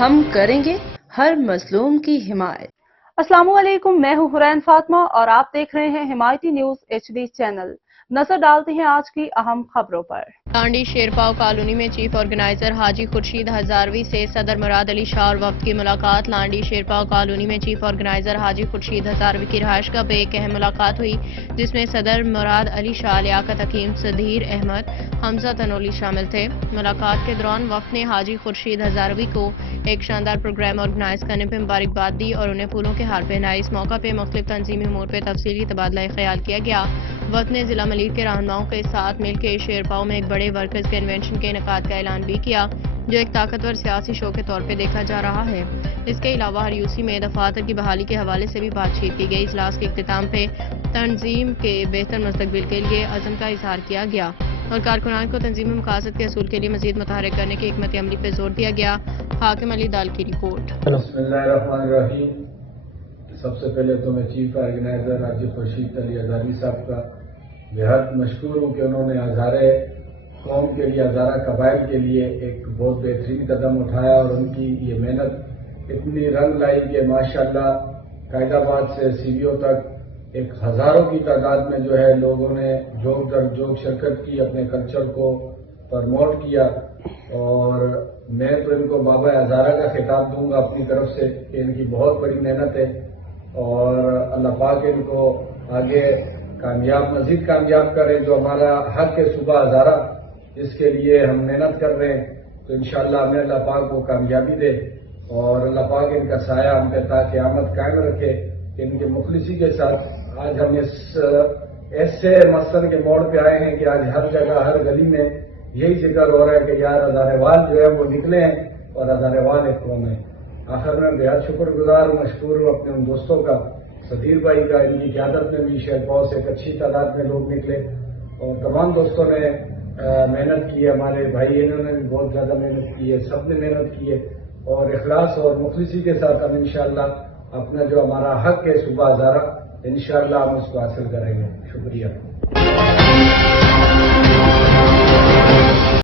ہم کریں گے ہر مظلوم کی حمایت۔ السلام علیکم، میں ہوں حرین فاطمہ اور آپ دیکھ رہے ہیں حمایتی نیوز HD چینل۔ نظر ڈالتے ہیں آج کی اہم خبروں پر۔ لانڈی شیرپاؤ کالونی میں چیف آرگنائزر حاجی خورشید ہزاروی سے صدر مراد علی شاہ اور وفد کی ملاقات۔ لانڈی شیرپاؤ کالونی میں چیف آرگنائزر حاجی خورشید ہزاروی کی رہائش گاہ پہ ایک اہم ملاقات ہوئی، جس میں صدر مراد علی شاہ، لیاقت حکیم، سدھیر احمد، حمزہ تنولی شامل تھے۔ ملاقات کے دوران وفد نے حاجی خورشید ہزاروی کو ایک شاندار پروگرام آرگنائز کرنے پہ مبارکباد دی اور انہیں پھولوں کے ہار پہنائے۔ اس موقع پہ مختلف تنظیمی امور پہ تفصیلی تبادلہ خیال کیا گیا۔ وفد نے ضلع ملیر کے رہنماؤں کے ساتھ مل کے شیرپاؤ میں ایک بڑے ورکرز کنونشن کے انعقاد کا اعلان بھی کیا، جو ایک طاقتور سیاسی شو کے طور پہ دیکھا جا رہا ہے۔ اس کے علاوہ ہریوسی میں دفاتر کی بحالی کے حوالے سے بھی بات چیت کی گئی۔ اجلاس کے اختتام پہ تنظیم کے بہتر مستقبل کے لیے عزم کا اظہار کیا گیا اور کارکنان کو تنظیمی مقاصد کے حصول کے لیے مزید متحرک کرنے کی حکمت عملی پہ زور دیا گیا۔ حاکم علی دال کی رپورٹ۔ بسم اللہ الرحمن الرحیم۔ سب سے پہلے تو میں چیف آرگنائزر حاجی خورشید علی ہزاروی صاحب کا بہت مشکور ہوں کہ انہوں نے ہزارے قوم کے لیے، ہزارہ قبائل کے لیے ایک بہت بہترین قدم اٹھایا اور ان کی یہ محنت اتنی رنگ لائی کہ ماشاءاللہ قائد آباد سے سیویو تک ایک ہزاروں کی تعداد میں جو ہے لوگوں نے جوگ در جوگ شرکت کی، اپنے کلچر کو پرموٹ کیا، اور میں تو ان کو بابا ہزارہ کا خطاب دوں گا اپنی طرف سے کہ ان کی بہت بڑی محنت ہے اور اللہ پاک ان کو آگے مزید کامیاب کرے۔ جو ہمارا حق ہے صوبہ ہزارہ، جس کے لیے ہم محنت کر رہے ہیں، تو انشاءاللہ ہمیں اللہ پاک کو کامیابی دے اور اللہ پاک ان کا سایہ ہم پہ تا قیامت قائم رکھے۔ کہ ان کے مخلصی کے ساتھ آج ہم اس ایسے مسئلے کے موڑ پہ آئے ہیں کہ آج ہر جگہ ہر گلی میں یہی ذکر ہو رہا ہے کہ یار ہزارے وال جو ہے وہ نکلے ہیں اور ہزارے وال ایک قوم ہے۔ آخر میں بہت شکر گزار مشکور ہوں اپنے ان دوستوں کا، سدھیر بھائی کا، ان کی قیادت میں بھی شیرپاؤ سے ایک اچھی تعداد میں لوگ نکلے اور تمام دوستوں نے محنت کی ہے۔ ہمارے بھائی انہوں نے بھی بہت زیادہ محنت کی ہے، سب نے محنت کی ہے اور اخلاص اور مخلصی کے ساتھ ہم انشاءاللہ اپنا جو ہمارا حق ہے صوبہ ہزارہ، انشاءاللہ ہم اس کو حاصل کریں گے۔ شکریہ۔